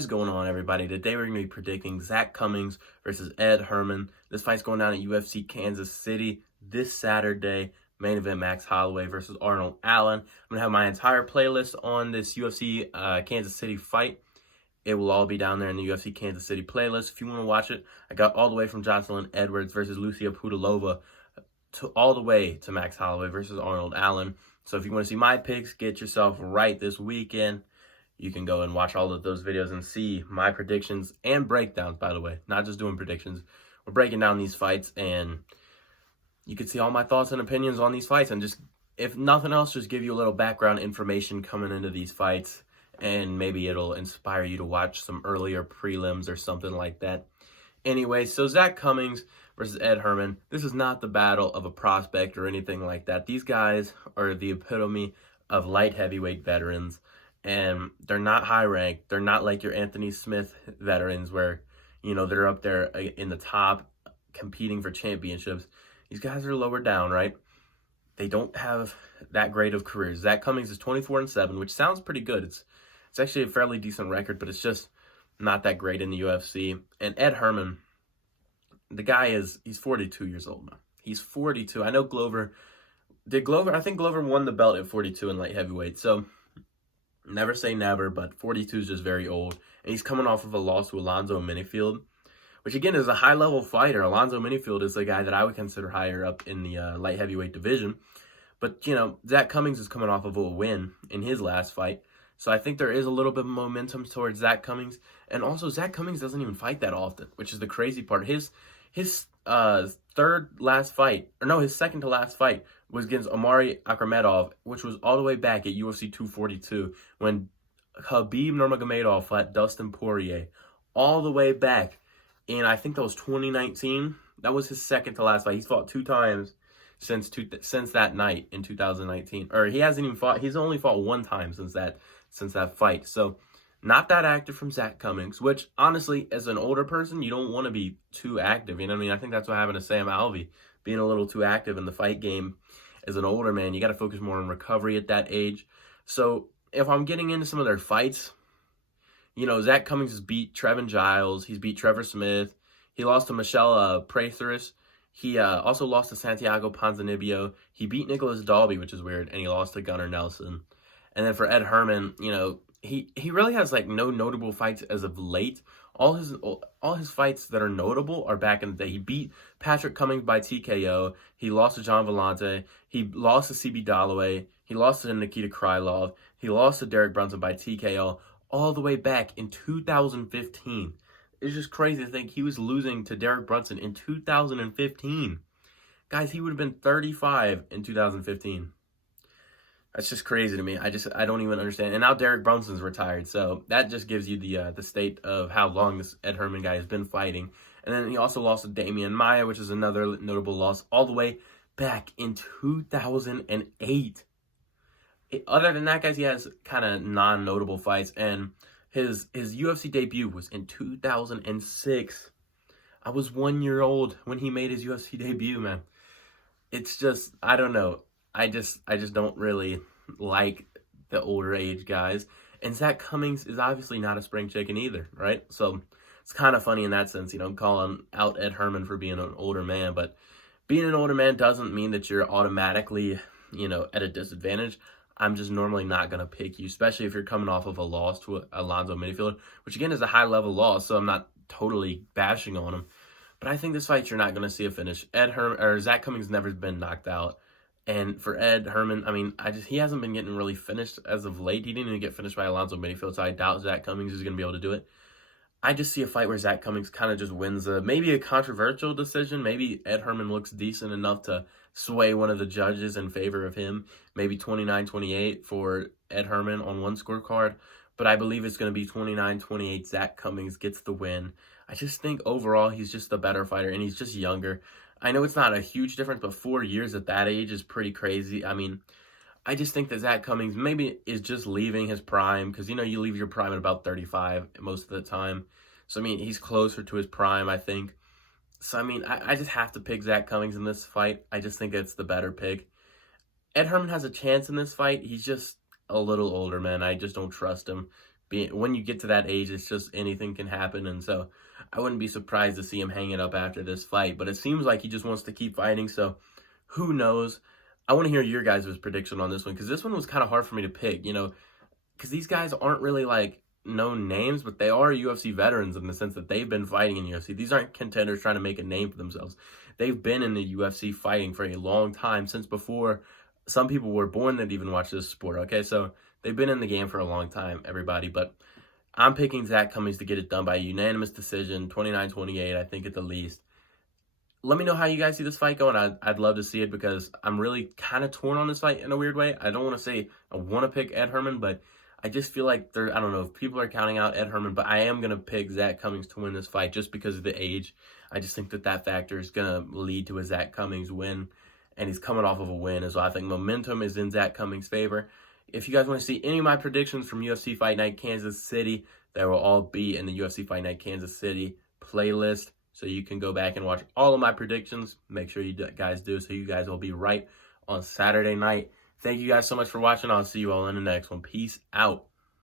What is going on, everybody? Today we're going to be predicting Zach Cummings versus Ed Herman. This fight's going down at UFC Kansas City this Saturday. Main event Max Holloway versus Arnold Allen. I'm going to have my entire playlist on this UFC Kansas City fight. It will all be down there in the UFC Kansas City playlist. If you want to watch it, I got all the way from Jocelyn Edwards versus Lucia Pudilova to all the way to Max Holloway versus Arnold Allen. So if you want to see my picks, get yourself right this weekend. You can go and watch all of those videos and see my predictions and breakdowns, by the way. Not just doing predictions. We're breaking down these fights, and you can see all my thoughts and opinions on these fights. And just, if nothing else, just give you a little background information coming into these fights. And maybe it'll inspire you to watch some earlier prelims or something like that. Anyway, so Zach Cummings versus Ed Herman. This is not the battle of a prospect or anything like that. These guys are the epitome of light heavyweight veterans. And they're not high ranked. They're not like your Anthony Smith veterans where, they're up there in the top competing for championships. These guys are lower down, right? They don't have that great of careers. Zach Cummings is 24-7, which sounds pretty good. It's actually a fairly decent record, but it's just not that great in the UFC. And Ed Herman, the guy he's 42 years old now. He's 42. I know I think Glover won the belt at 42 in light heavyweight. So never say never, but 42 is just very old. And he's coming off of a loss to Alonzo Minifield, which again is a high-level fighter. Alonzo Minifield is the guy that I would consider higher up in the light heavyweight division. But, Zach Cummings is coming off of a win in his last fight. So I think there is a little bit of momentum towards Zach Cummings. And also, Zach Cummings doesn't even fight that often, which is the crazy part. His second to last fight was against Omari Akhmedov, which was all the way back at UFC 242 when Khabib Nurmagomedov fought Dustin Poirier, all the way back in, I think that was 2019. That was his second to last fight. He's fought two times since that night in 2019. Or he's only fought one time since that fight. So not that active from Zach Cummings, which honestly, as an older person, you don't want to be too active. You know what I mean? I think that's what happened to Sam Alvey, being a little too active in the fight game. As an older man, you got to focus more on recovery at that age. So if I'm getting into some of their fights, Zach Cummings has beat Trevin Giles. He's beat Trevor Smith. He lost to Michelle Pratheris. He also lost to Santiago Ponzinibbio. He beat Nicholas Dalby, which is weird, and he lost to Gunnar Nelson. And then for Ed Herman, he really has like no notable fights as of late. All his fights that are notable are back in the day. He beat Patrick Cummings by TKO. He lost to John Vellante. He lost to CB Dalloway. He lost to Nikita Krylov. He lost to Derek Brunson by TKO all the way back in 2015. It's just crazy to think he was losing to Derek Brunson in 2015. Guys, he would have been 35 in 2015. That's just crazy to me. I don't even understand. And now Derek Brunson's retired, so that just gives you the state of how long this Ed Herman guy has been fighting. And then he also lost to Damian Maia, which is another notable loss, all the way back in 2008. Other than that, guys, he has kind of non-notable fights, and his UFC debut was in 2006. I was 1 year old when he made his UFC debut, man. It's just, I don't know. I just don't really like the older age guys. And Zach Cummings is obviously not a spring chicken either, right? So it's kind of funny in that sense, calling out Ed Herman for being an older man. But being an older man doesn't mean that you're automatically, at a disadvantage. I'm just normally not going to pick you, especially if you're coming off of a loss to Alonzo Minifield, which again is a high-level loss, so I'm not totally bashing on him. But I think this fight you're not going to see a finish. Zach Cummings never been knocked out. And for Ed Herman, he hasn't been getting really finished as of late. He didn't even get finished by Alonzo Minifield, so I doubt Zach Cummings is going to be able to do it. I just see a fight where Zach Cummings kind of just wins maybe a controversial decision. Maybe Ed Herman looks decent enough to sway one of the judges in favor of him. Maybe 29-28 for Ed Herman on one scorecard. But I believe it's going to be 29-28. Zach Cummings gets the win. I just think overall he's just the better fighter, and he's just younger. I know it's not a huge difference, but 4 years at that age is pretty crazy. I just think that Zach Cummings maybe is just leaving his prime because, you leave your prime at about 35 most of the time. So, he's closer to his prime, I think. So, I just have to pick Zach Cummings in this fight. I just think it's the better pick. Ed Herman has a chance in this fight. He's just a little older, man. I just don't trust him. when you get to that age, it's just anything can happen. And so I wouldn't be surprised to see him hang it up after this fight. But it seems like he just wants to keep fighting. So who knows? I want to hear your guys' prediction on this one, because this one was kind of hard for me to pick, because these guys aren't really like known names, but they are UFC veterans in the sense that they've been fighting in UFC. These aren't contenders trying to make a name for themselves. They've been in the UFC fighting for a long time, since before some people were born that even watch this sport, okay? So they've been in the game for a long time, everybody. But I'm picking Zach Cummings to get it done by a unanimous decision, 29-28, I think at the least. Let me know how you guys see this fight going. I'd love to see it, because I'm really kind of torn on this fight in a weird way. I don't want to say I want to pick Ed Herman, but I just feel like I don't know if people are counting out Ed Herman, but I am going to pick Zach Cummings to win this fight just because of the age. I just think that factor is going to lead to a Zach Cummings win, and he's coming off of a win as well. I think momentum is in Zach Cummings' favor. If you guys want to see any of my predictions from UFC Fight Night Kansas City, they will all be in the UFC Fight Night Kansas City playlist. So you can go back and watch all of my predictions. Make sure you guys do, so you guys will be right on Saturday night. Thank you guys so much for watching. I'll see you all in the next one. Peace out.